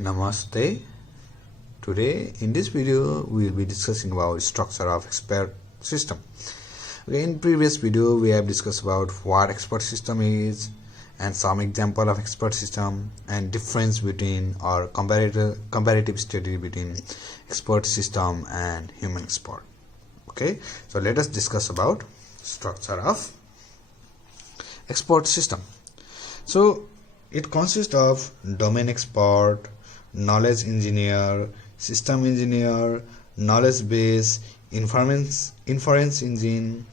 Namaste. Today in this video we will be discussing about structure of expert system. Okay, in previous video we have discussed about what expert system is and some example of expert system and difference between or comparative study between expert system and human expert. Okay, so let us discuss about structure of expert system. So it consists of domain expert, knowledge engineer, system engineer, knowledge base, inference engine,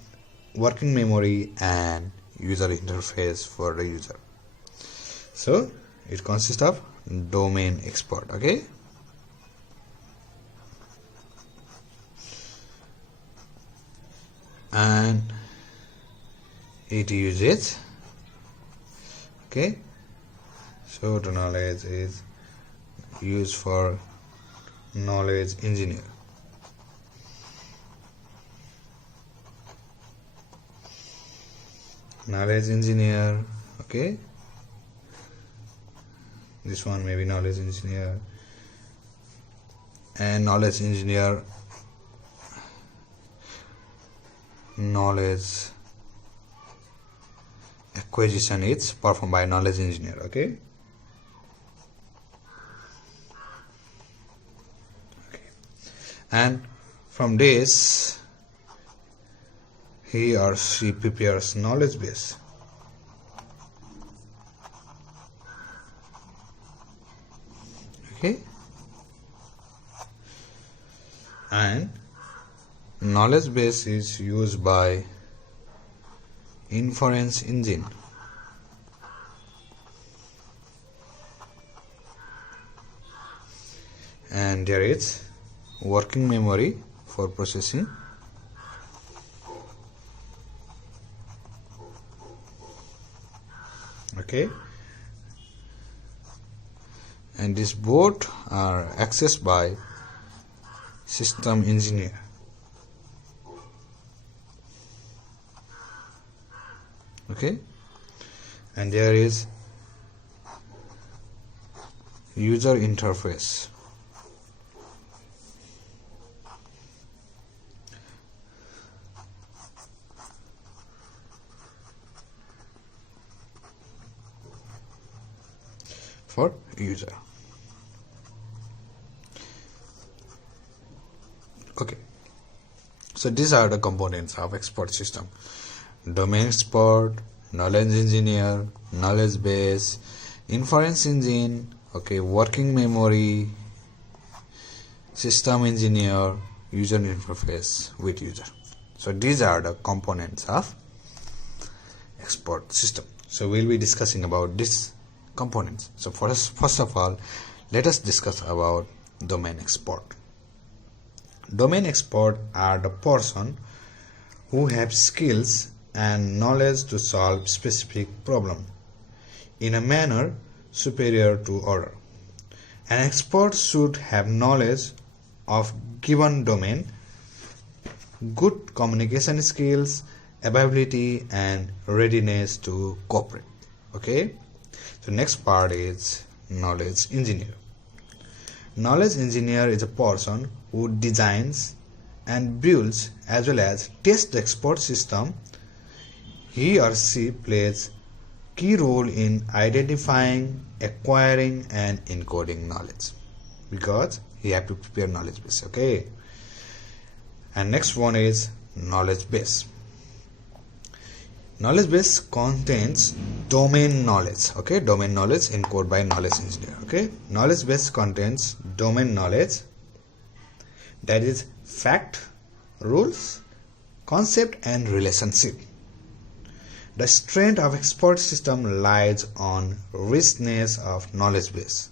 working memory, and user interface for the user. So it consists of domain expert. Okay, and it uses, okay, so the knowledge is used for knowledge engineer. Knowledge engineer, okay, this one may be knowledge engineer, and knowledge engineer knowledge acquisition is performed by knowledge engineer. Okay, and from this he or she prepares knowledge base. Okay, and knowledge base is used by inference engine. And there is working memory for processing. Okay, and these both are accessed by system engineer. Okay, and there is user interface. For user. Okay, so these are the components of expert system: domain expert, knowledge engineer, knowledge base, inference engine, okay, working memory, system engineer, user interface with user. So these are the components of expert system. So we'll be discussing about this components. So first of all, let us discuss about domain expert. Domain expert are the person who have skills and knowledge to solve specific problem in a manner superior to other. An expert should have knowledge of given domain, good communication skills, ability, and readiness to cooperate. Okay, so next part is knowledge engineer. Knowledge engineer is a person who designs and builds as well as tests the expert system. He or she plays key role in identifying, acquiring, and encoding knowledge because he have to prepare knowledge base. Okay, and next one is knowledge base. Knowledge base contains domain knowledge. Okay, domain knowledge encoded by knowledge engineer. Okay, knowledge base contains domain knowledge, that is fact, rules, concept, and relationship. The strength of expert system lies on richness of knowledge base.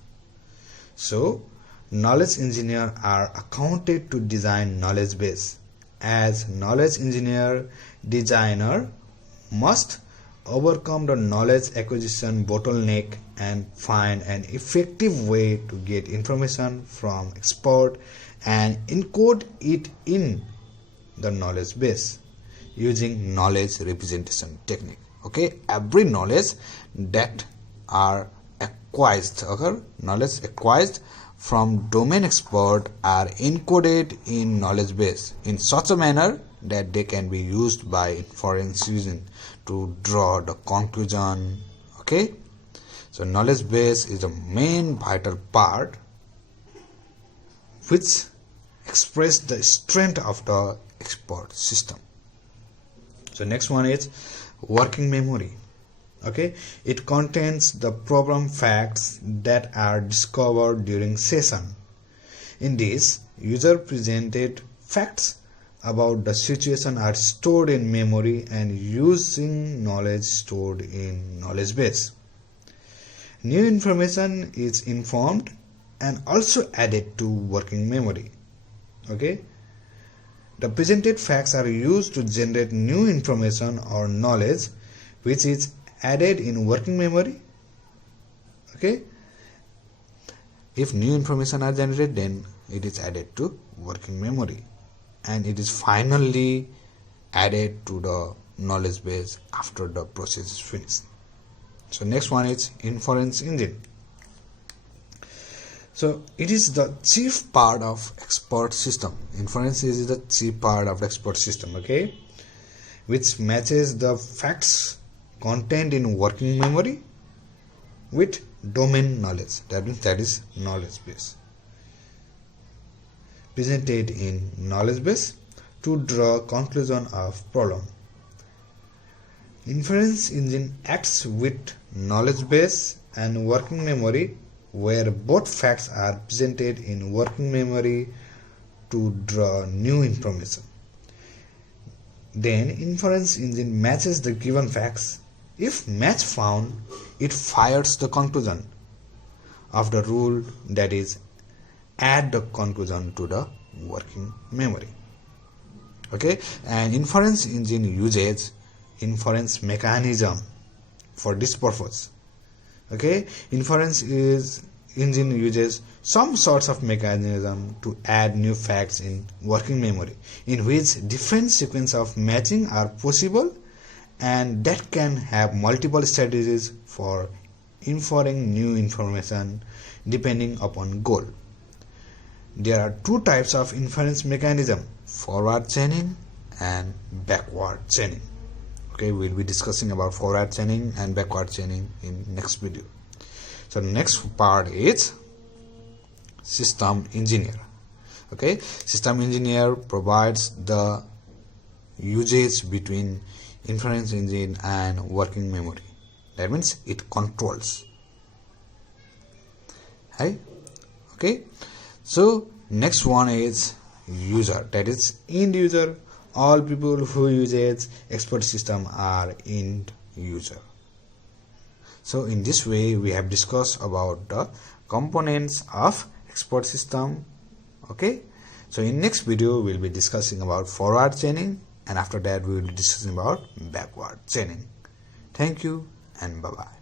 So knowledge engineer are accounted to design knowledge base. As knowledge engineer, designer must overcome the knowledge acquisition bottleneck and find an effective way to get information from expert and encode it in the knowledge base using knowledge representation technique. Okay, every knowledge that are acquired, okay? Knowledge acquired from domain expert are encoded in knowledge base in such a manner that they can be used by inference engine to draw the conclusion. Okay, so knowledge base is the main vital part which express the strength of the expert system. So next one is working memory. Okay, it contains the problem facts that are discovered during session. In this, user presented facts about the situation are stored in memory and using knowledge stored in knowledge base. New information is informed and also added to working memory. Okay, the presented facts are used to generate new information or knowledge which is added in working memory. Okay, if new information are generated, then it is added to working memory and it is finally added to the knowledge base after the process is finished. So next one is inference engine. So it is the chief part of expert system. Inference is the chief part of the expert system, okay, which matches the facts contained in working memory with domain knowledge. That means that is knowledge base. Presented in knowledge base to draw conclusion of problem. Inference engine acts with knowledge base and working memory where both facts are presented in working memory to draw new information. Then inference engine matches the given facts. If match found, it fires the conclusion of the rule, that is, add the conclusion to the working memory. Okay, and inference engine uses inference mechanism for this purpose. Okay, inference engine uses some sorts of mechanism to add new facts in working memory, in which different sequences of matching are possible, and that can have multiple strategies for inferring new information depending upon goal. There are two types of inference mechanism: forward chaining and backward chaining. Okay, we'll be discussing about forward chaining and backward chaining in next video. So next part is system engineer. Okay, system engineer provides the usage between inference engine and working memory. That means it controls. Right? Okay, so next one is user, that is end user. All people who uses expert system are end user. So in this way we have discussed about the components of expert system. Okay, so in next video we will be discussing about forward chaining, and after that we will be discussing about backward chaining. Thank you and bye bye.